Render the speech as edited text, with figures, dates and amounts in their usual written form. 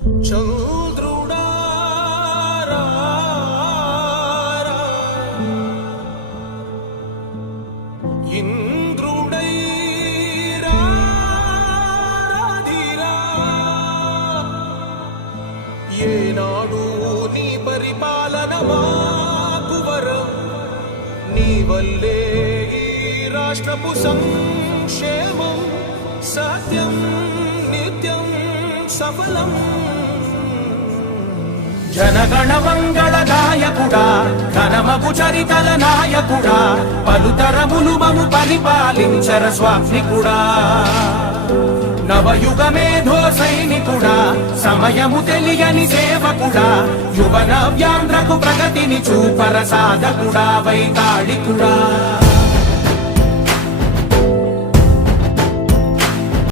చంద్రుడా ఇంద్రుడై రాధిరా ఏనాడు నీ పరిపాలన మాకు వరం నీ వల్లే ఈ రాష్ట్రపు సంక్షేమం సత్యం నిత్యం సఫలం జనగణ మంగళ గాయకుడా ఘనమగు చరితల నాయకుడా పలుతరములు మము పరిపాలించర స్వామికుడా నవయుగ మేధో సైనికుడా సమయము తెలియని సేవకుడా యువన వ్యాంధ్రకు ప్రగతిని చూపర సాధకుడా వైతాళికుడా